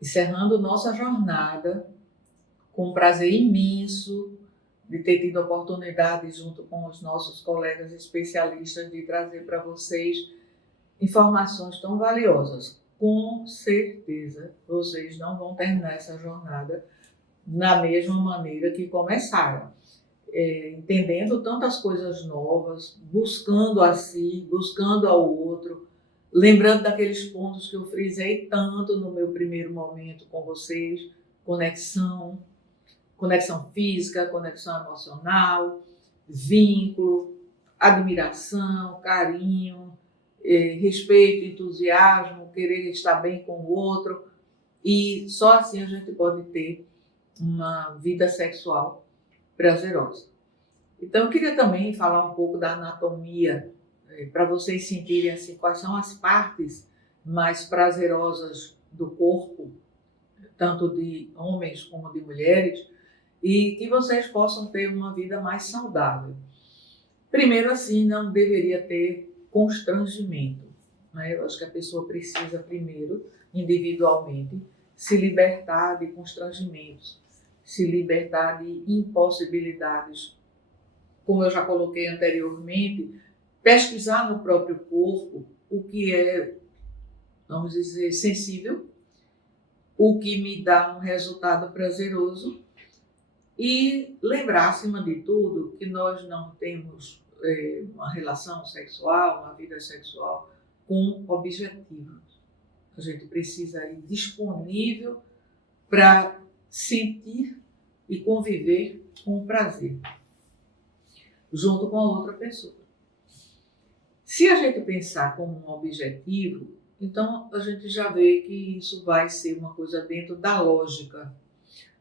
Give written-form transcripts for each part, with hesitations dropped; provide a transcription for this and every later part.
encerrando nossa jornada com um prazer imenso de ter tido a oportunidade, junto com os nossos colegas especialistas, de trazer para vocês informações tão valiosas. Com certeza, vocês não vão terminar essa jornada da mesma maneira que começaram. Entendendo tantas coisas novas, buscando a si, buscando ao outro, lembrando daqueles pontos que eu frisei tanto no meu primeiro momento com vocês: conexão física, conexão emocional, vínculo, admiração, carinho, respeito, entusiasmo, querer estar bem com o outro. E só assim a gente pode ter uma vida sexual prazerosa. Então, eu queria também falar um pouco da anatomia, para vocês sentirem assim, quais são as partes mais prazerosas do corpo, tanto de homens como de mulheres, e que vocês possam ter uma vida mais saudável. Primeiro, assim, não deveria ter constrangimento, né? Eu acho que a pessoa precisa primeiro, individualmente, se libertar de constrangimentos, se libertar de impossibilidades. Como eu já coloquei anteriormente, pesquisar no próprio corpo o que é, vamos dizer, sensível, o que me dá um resultado prazeroso, e lembrar, acima de tudo, que nós não temos uma relação sexual, uma vida sexual com objetivos. A gente precisa ir disponível para sentir e conviver com o prazer, junto com a outra pessoa. Se a gente pensar como um objetivo, então a gente já vê que isso vai ser uma coisa dentro da lógica,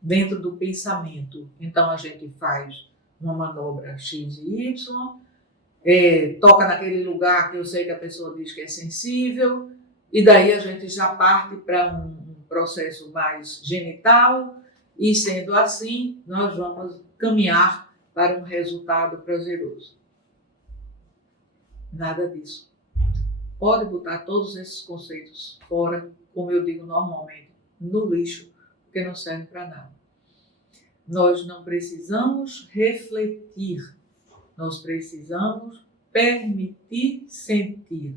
dentro do pensamento. Então a gente faz uma manobra X e Y, toca naquele lugar que eu sei que a pessoa diz que é sensível, e daí a gente já parte para um processo mais genital, e sendo assim, nós vamos caminhar para um resultado prazeroso. Nada disso. Pode botar todos esses conceitos fora, como eu digo normalmente, no lixo, porque não serve para nada. Nós não precisamos refletir, nós precisamos permitir sentir.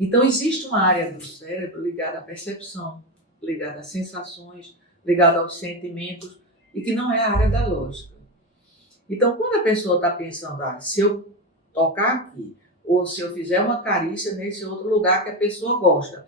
Então, existe uma área do cérebro ligada à percepção, ligada às sensações, ligada aos sentimentos, e que não é a área da lógica. Então, quando a pessoa está pensando, se eu tocar aqui, ou se eu fizer uma carícia nesse outro lugar que a pessoa gosta,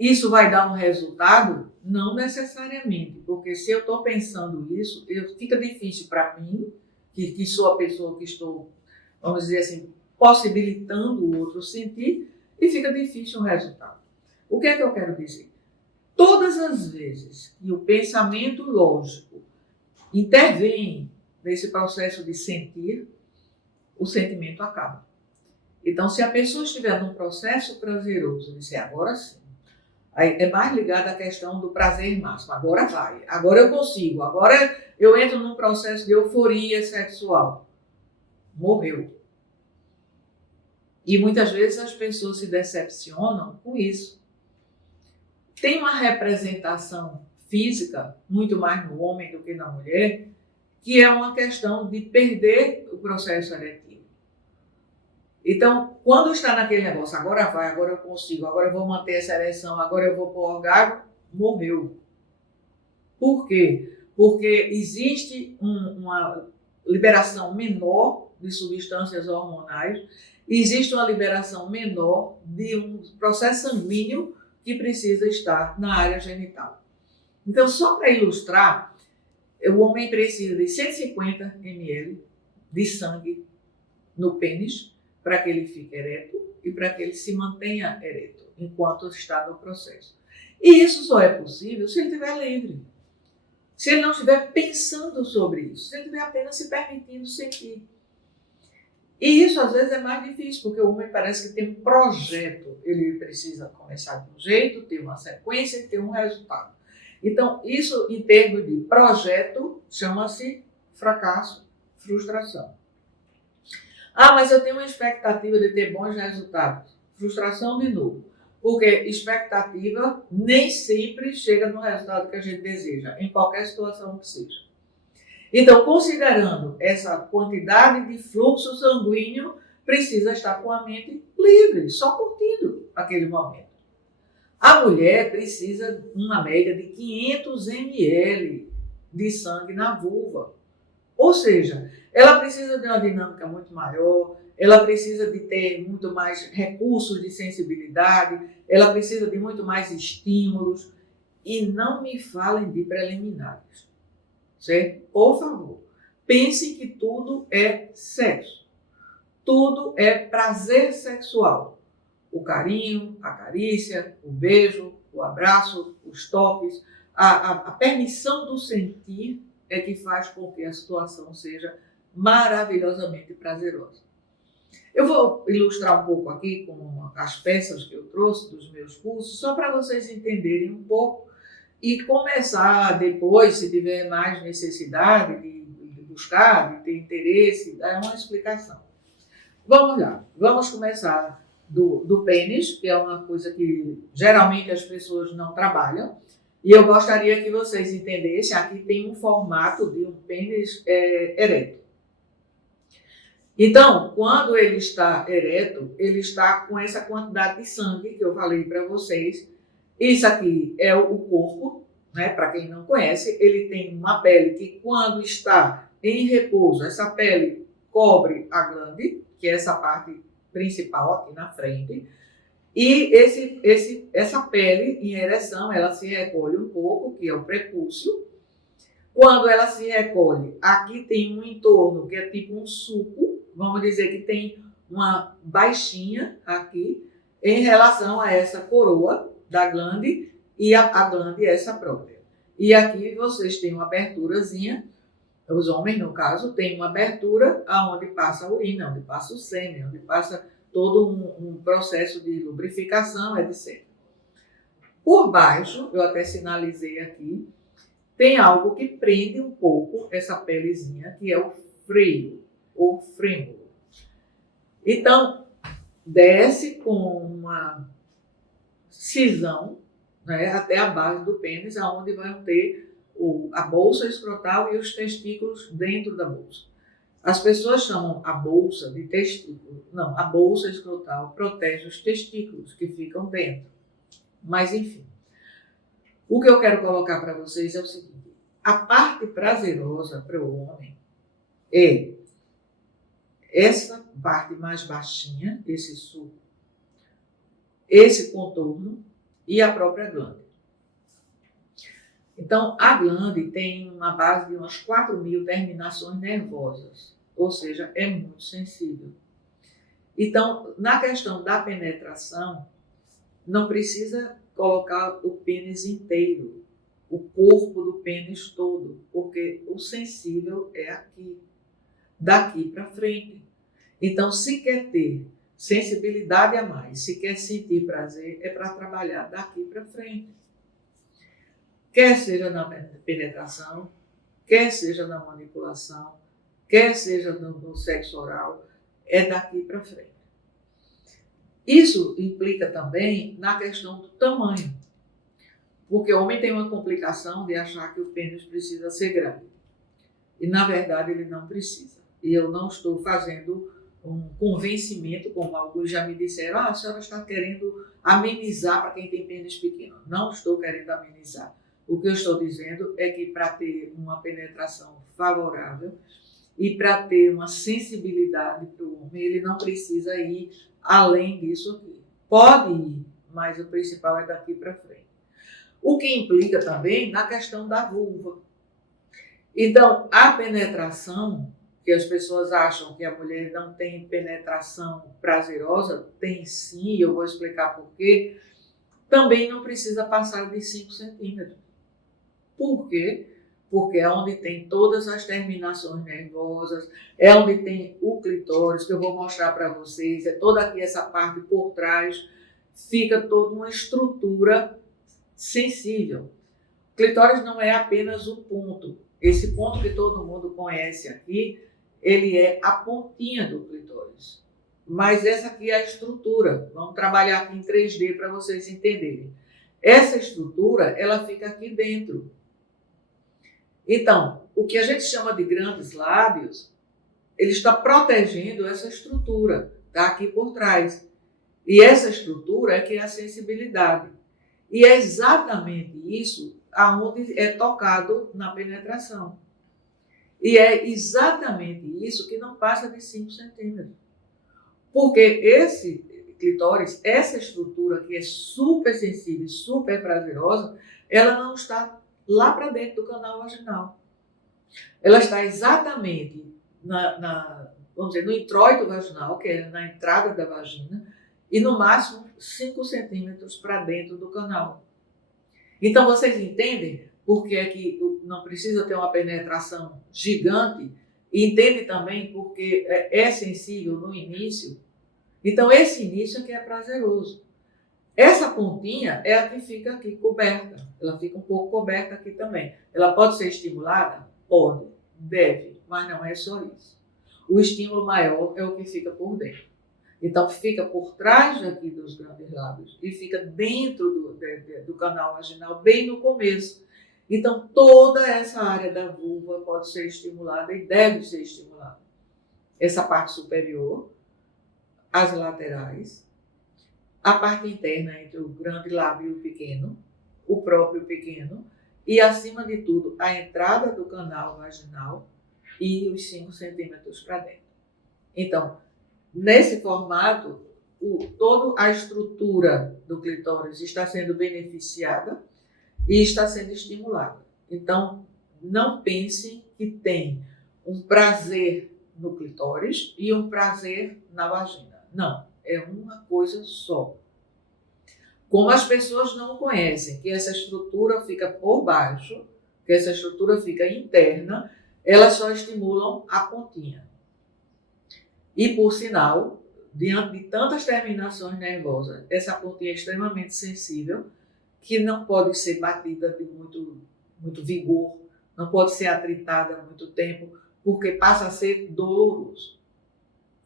isso vai dar um resultado? Não necessariamente, porque se eu estou pensando isso, fica difícil para mim, que sou a pessoa que estou, vamos dizer assim, possibilitando o outro sentir, e fica difícil o resultado. O que é que eu quero dizer? Todas as vezes que o pensamento lógico intervém nesse processo de sentir, o sentimento acaba. Então, se a pessoa estiver num processo prazeroso, dizer agora sim, aí é mais ligado à questão do prazer máximo. Agora vai, agora eu consigo, agora eu entro num processo de euforia sexual. Morreu. E muitas vezes as pessoas se decepcionam com isso. Tem uma representação física, muito mais no homem do que na mulher, que é uma questão de perder o processo eretivo. Então, quando está naquele negócio, agora vai, agora eu consigo, agora eu vou manter essa ereção, agora eu vou pôr orgasmo, morreu. Por quê? Porque existe uma liberação menor de substâncias hormonais, existe uma liberação menor de um processo sanguíneo que precisa estar na área genital. Então, só para ilustrar, o homem precisa de 150 ml de sangue no pênis para que ele fique ereto e para que ele se mantenha ereto enquanto está no processo. E isso só é possível se ele estiver livre, se ele não estiver pensando sobre isso, se ele estiver apenas se permitindo sentir. E isso às vezes é mais difícil, porque o homem parece que tem um projeto, ele precisa começar de um jeito, ter uma sequência e ter um resultado. Então, isso em termos de projeto chama-se fracasso, frustração. Mas eu tenho uma expectativa de ter bons resultados. Frustração de novo. porque expectativa nem sempre chega no resultado que a gente deseja, em qualquer situação que seja. Então, considerando essa quantidade de fluxo sanguíneo, precisa estar com a mente livre, só curtindo aquele momento. A mulher precisa, uma média de 500 ml de sangue na vulva. Ou seja, ela precisa de uma dinâmica muito maior, ela precisa de ter muito mais recursos de sensibilidade, ela precisa de muito mais estímulos. E não me falem de preliminares, certo? Por favor, pensem que tudo é sexo. Tudo é prazer sexual. O carinho, a carícia, o beijo, o abraço, os toques, a permissão do sentir é que faz com que a situação seja maravilhosamente prazerosa. Eu vou ilustrar um pouco aqui com as peças que eu trouxe dos meus cursos, só para vocês entenderem um pouco e começar depois, se tiver mais necessidade de buscar, de ter interesse, dar uma explicação. Vamos lá, vamos começar do pênis, que é uma coisa que geralmente as pessoas não trabalham, e eu gostaria que vocês entendessem, aqui tem um formato de um pênis ereto. Então, quando ele está ereto, ele está com essa quantidade de sangue que eu falei para vocês. Isso aqui é o corpo, né? Para quem não conhece, ele tem uma pele que quando está em repouso, essa pele cobre a glande, que é essa parte principal aqui na frente. E essa pele em ereção, ela se recolhe um pouco, que é o prepúcio. Quando ela se recolhe, aqui tem um entorno que é tipo um suco, vamos dizer que tem uma baixinha aqui em relação a essa coroa da glande e a glande é essa própria. E aqui vocês têm uma aberturazinha, os homens no caso, têm uma abertura aonde passa a urina, onde passa o sêmen, onde passa todo um processo de lubrificação, etc. Por baixo, eu até sinalizei aqui, tem algo que prende um pouco essa pelezinha, que é o freio, ou frêmulo. Então, desce com uma cisão, né, até a base do pênis, aonde vai ter a bolsa escrotal e os testículos dentro da bolsa. As pessoas chamam a bolsa de testículo. Não, a bolsa escrotal protege os testículos que ficam dentro. Mas, enfim, o que eu quero colocar para vocês é o seguinte. A parte prazerosa para o homem é essa parte mais baixinha, esse suco, esse contorno e a própria glande. Então, a glande tem uma base de umas 4.000 terminações nervosas, ou seja, é muito sensível. Então, na questão da penetração, não precisa colocar o pênis inteiro, o corpo do pênis todo, porque o sensível é aqui, daqui para frente. Então, se quer ter sensibilidade a mais, se quer sentir prazer, é para trabalhar daqui para frente. Quer seja na penetração, quer seja na manipulação, quer seja no sexo oral, é daqui para frente. Isso implica também na questão do tamanho, porque o homem tem uma complicação de achar que o pênis precisa ser grande. E, na verdade, ele não precisa. E eu não estou fazendo um convencimento, como alguns já me disseram, a senhora está querendo amenizar para quem tem pênis pequeno. Não estou querendo amenizar. O que eu estou dizendo é que para ter uma penetração favorável e para ter uma sensibilidade para o homem, ele não precisa ir além disso aqui. Pode ir, mas o principal é daqui para frente. O que implica também na questão da vulva. Então, a penetração, que as pessoas acham que a mulher não tem penetração prazerosa, tem sim, eu vou explicar por quê, também não precisa passar de 5 centímetros. Por quê? Porque é onde tem todas as terminações nervosas, é onde tem o clitóris, que eu vou mostrar para vocês, é toda aqui essa parte por trás, fica toda uma estrutura sensível. O clitóris não é apenas o ponto. Esse ponto que todo mundo conhece aqui, ele é a pontinha do clitóris. mas essa aqui é a estrutura. Vamos trabalhar aqui em 3D para vocês entenderem. Essa estrutura, ela fica aqui dentro. Então, o que a gente chama de grandes lábios, ele está protegendo essa estrutura, está aqui por trás. E essa estrutura é que é a sensibilidade. E é exatamente isso aonde é tocado na penetração. E é exatamente isso que não passa de 5 centímetros. Porque esse clitóris, essa estrutura que é super sensível e super prazerosa, ela não está lá para dentro do canal vaginal. Ela está exatamente vamos dizer, no introito vaginal, que é na entrada da vagina, e no máximo 5 centímetros para dentro do canal. Então vocês entendem por que é que não precisa ter uma penetração gigante, e entendem também porque é sensível no início. Então esse início é que é prazeroso. Essa pontinha é a que fica aqui coberta. Ela fica um pouco coberta aqui também. Ela pode ser estimulada? Pode, deve, mas não é só isso. O estímulo maior é o que fica por dentro. Então fica por trás aqui dos grandes lábios e fica dentro do canal vaginal, bem no começo. Então toda essa área da vulva pode ser estimulada e deve ser estimulada. Essa parte superior, as laterais, a parte interna entre o grande lábio e o pequeno, o próprio pequeno, e acima de tudo a entrada do canal vaginal e os 5 centímetros para dentro. Então, nesse formato, toda a estrutura do clitóris está sendo beneficiada e está sendo estimulada. Então, não pensem que tem um prazer no clitóris e um prazer na vagina. Não, é uma coisa só. Como as pessoas não conhecem que essa estrutura fica por baixo, que essa estrutura fica interna, elas só estimulam a pontinha. E, por sinal, diante de tantas terminações nervosas, essa pontinha é extremamente sensível, que não pode ser batida de muito vigor, não pode ser atritada há muito tempo, porque passa a ser doloroso.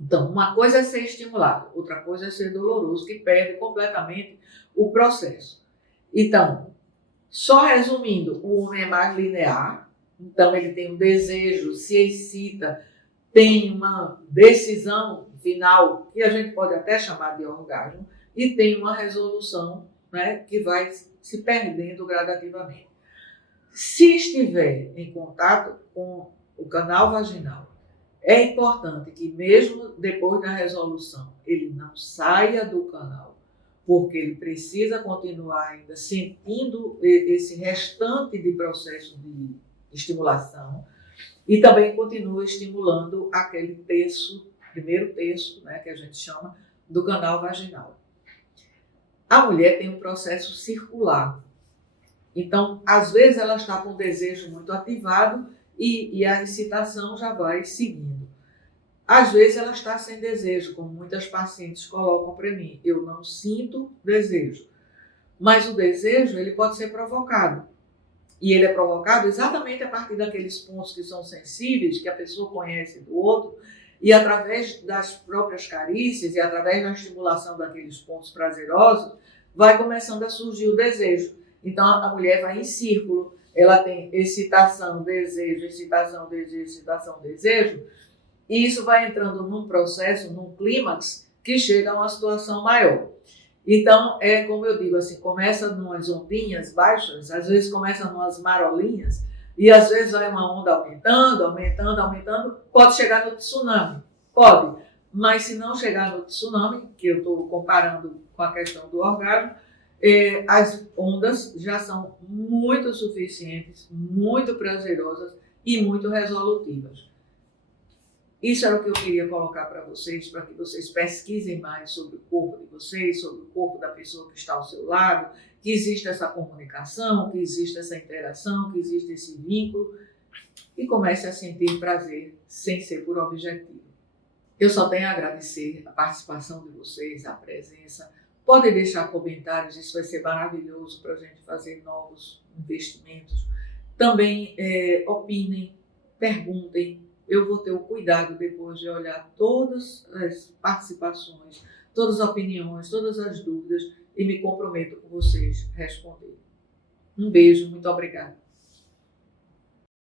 Então, uma coisa é ser estimulado, outra coisa é ser doloroso, que perde completamente o processo. Então, só resumindo, o homem é mais linear, então ele tem um desejo, se excita, tem uma decisão final, que a gente pode até chamar de orgasmo, e tem uma resolução, né, que vai se perdendo gradativamente. Se estiver em contato com o canal vaginal, é importante que mesmo depois da resolução, ele não saia do canal, porque ele precisa continuar ainda sentindo esse restante de processo de estimulação e também continua estimulando aquele terço, primeiro terço, né, que a gente chama, do canal vaginal. A mulher tem um processo circular. Então, às vezes ela está com o desejo muito ativado e a excitação já vai seguindo. Às vezes ela está sem desejo, como muitas pacientes colocam para mim. Eu não sinto desejo. Mas o desejo, ele pode ser provocado. E ele é provocado exatamente a partir daqueles pontos que são sensíveis, que a pessoa conhece do outro, e através das próprias carícias e através da estimulação daqueles pontos prazerosos, vai começando a surgir o desejo. Então a mulher vai em círculo, ela tem excitação, desejo, excitação, desejo, excitação, desejo, e isso vai entrando num processo, num clímax, que chega a uma situação maior. Então, é como eu digo, assim, começa numas ondinhas baixas, às vezes começa numas marolinhas, e às vezes vai uma onda aumentando, aumentando, aumentando, pode chegar no tsunami, pode, mas se não chegar no tsunami, que eu estou comparando com a questão do orgasmo, as ondas já são muito suficientes, muito prazerosas e muito resolutivas. Isso era o que eu queria colocar para vocês, para que vocês pesquisem mais sobre o corpo de vocês, sobre o corpo da pessoa que está ao seu lado, que existe essa comunicação, que existe essa interação, que existe esse vínculo, e comece a sentir prazer sem ser por objetivo. Eu só tenho a agradecer a participação de vocês, a presença. Podem deixar comentários, isso vai ser maravilhoso para a gente fazer novos investimentos. Também opinem, perguntem, eu vou ter o cuidado depois de olhar todas as participações, todas as opiniões, todas as dúvidas e me comprometo com vocês a responder. Um beijo, muito obrigada.